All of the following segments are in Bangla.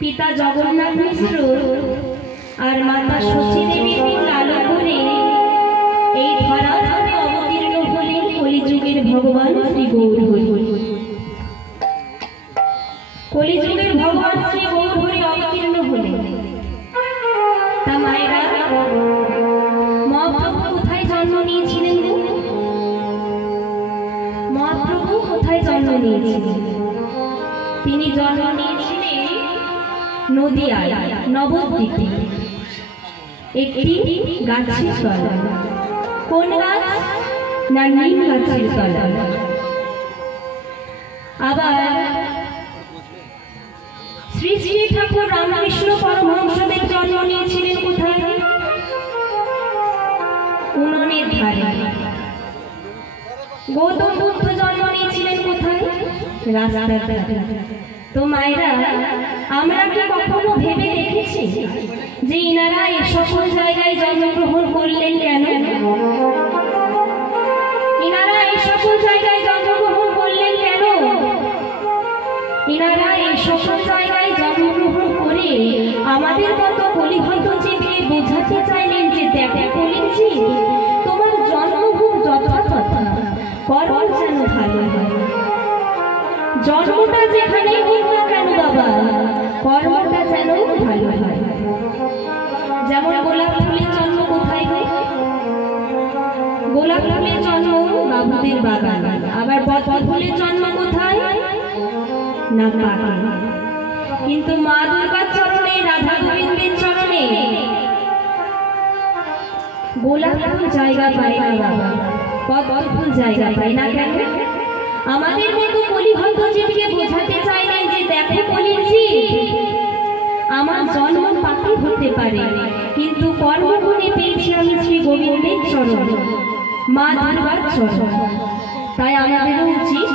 पिता जगन्नाथ मिश्र और माता शची देवी लालन करे धराधामे अवतीर्ण हलेन कलिजुगेर भगवान श्री गौर हरि। कलिजुगेर भगवान श्री गौर हरि अवतीर्ण हलेन। ता मायेरा महाप्रभु कोथाय जन्म नियेछिलेन? महाप्रभु कोथाय जन्म नियेछिलेन? তিনি জন্ম নিয়েছিলেন নদিয়ায় নবদ্বীপে একটি গাছের তলায়। কোন গাছ? না নিম গাছের তলায়। আবার শ্রী শ্রী ঠাকুর রামকৃষ্ণ পরমহংসদেব জন্ম নিয়েছিলেন কোথায়? উনুনের ধারে। গৌতম বুদ্ধ জন্ম নিয়েছিলেন কোথায়? রাস্তার ধারে। তো মায়েরা, আমরা কি কখনো ভেবে দেখেছি যে ইনারা এই সকল জায়গায় জন্মগ্রহণ করলেন কেন? ইনারা এই সকল জায়গায় জন্মগ্রহণ করলেন কেন? ইনারা এই সকল জায়গায় জন্মগ্রহণ করে আমাদের মতো কলিহত জীবকে বোঝাতে চাইলেন যে দেখো কলিজি, তোমার জন্মভূম যথাযথ, কর্ম যেন ভালো হয়। জন্মটা যেখানে হোক না কেন বাবা, কর্মটা যেন ভালো হয়। যেমন গোলাপ ফুলের জন্ম কোথায় হয়? গোলাপ ফুলের জন্ম বাবুদের বাগানে। আবার পদ্ম ফুলের জন্ম কোথায়? না পাকে। কিন্তু মা দুর্গার চরণে, রাধা গোবিন্দের চরণে গোলাপ ফুল জায়গা পায় না বাবা, পদ্ম ফুল জায়গা পায় না কেন? আমাদের মতো কলিহত জীবকে বোঝাতে চাইলেন যে দেখো কলিজি, আমার জন্ম পাপি হতে পারে, কিন্তু কর্মগুণে পেয়েছি আমি শ্রী গোবিন্দের চরণ, মা দুর্গার চরণ। তাই আমাদের উচিত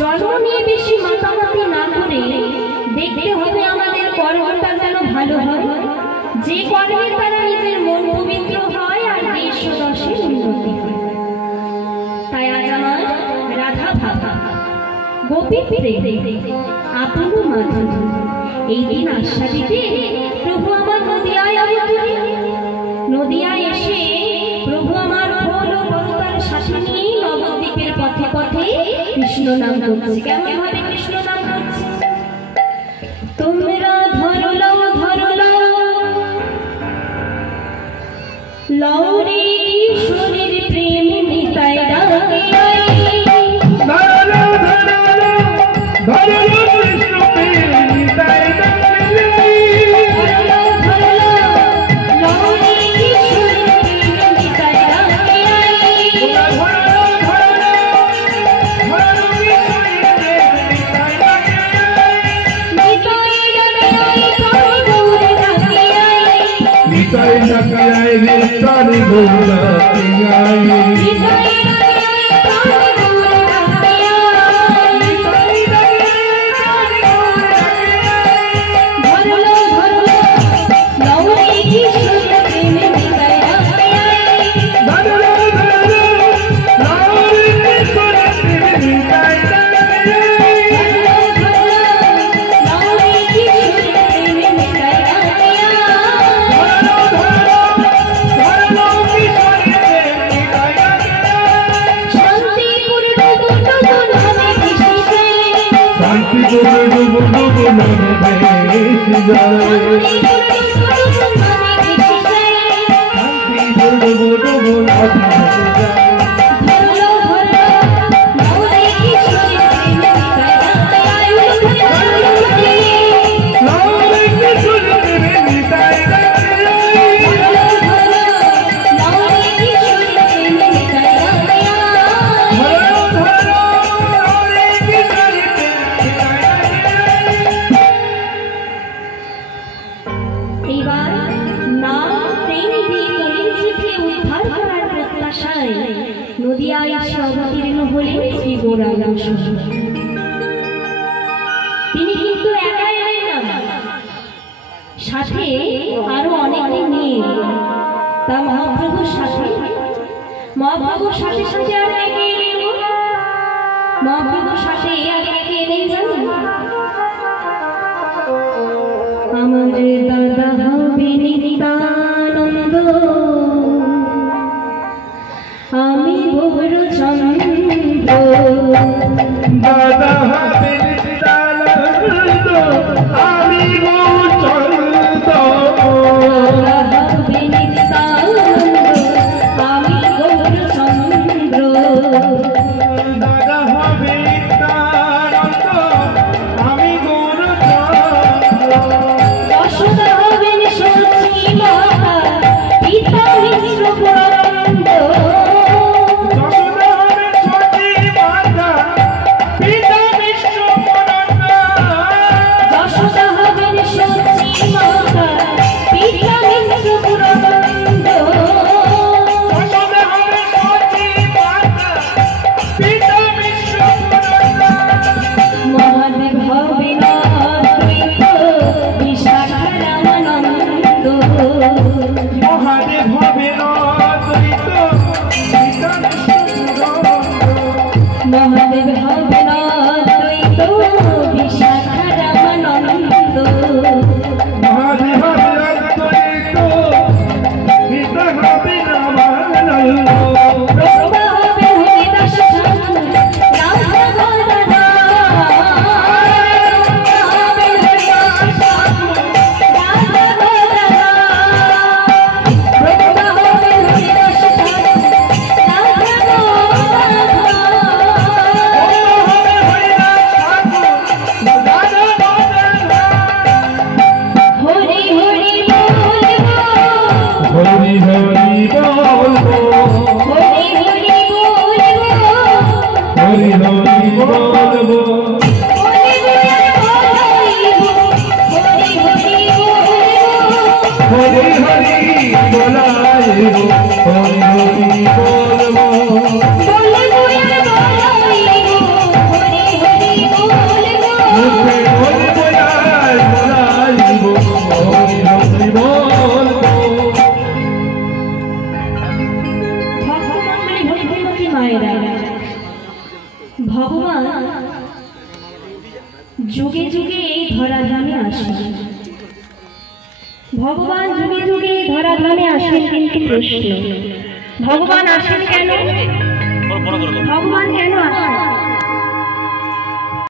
জন্ম নিয়ে বেশি মাতামাতি না করে দেখতে হবে আমাদের কর্মটা যেন ভালো হয়, যে কর্মের দ্বারা নিজের মন পবিত্র হয় আর দেশ ও দশের উন্নতি হয়। তাই আজ আমার রাধা ভাবা গোপী প্রেম আপন মাধুরী এই দিন আস্বাদিতে প্রভু আমার নদিয়ায় অবতরী। নদিয়ায় এসে প্রভু আমার ফল ও বরতার সাথে নিয়ে নবদ্বীপের পথে পথে কৃষ্ণ নাম করছে। কেমন ভাবে কৃষ্ণ নাম করছে? তোমরা ধরলাও লৌরে ঈশ্বরের প্রেম নিতাই ডাকে নদিয়ায় এসে অবতীর্ণ হলেন শ্রী গৌরাঙ্গ। তিনি কিন্তু একা এলেন না, সাথে আরো অনেকে নিয়ে। তা মহাপ্রভুর সাথে সাথে আর একে এলেন। মহাপ্রভুর সাথে আর একে এলেন জানেন? আমার দাদা হবে নিত্যানন্দ, আমি গৌরচন্দ্র। দাদা হবে নিত্যানন্দ, আমি গৌরচন্দ্র। দাদা হবে নিত্যানন্দ, আমি গৌরচন্দ্র। দাদা হবে নিত্যানন্দ, যুগে যুগে এই ধরাধামে আসেন। ভগবান যুগে যুগে এই ধরাধামে আসেন, কিন্তু প্রশ্ন ভগবান আসেন কেন? ভগবান কেন আসেন?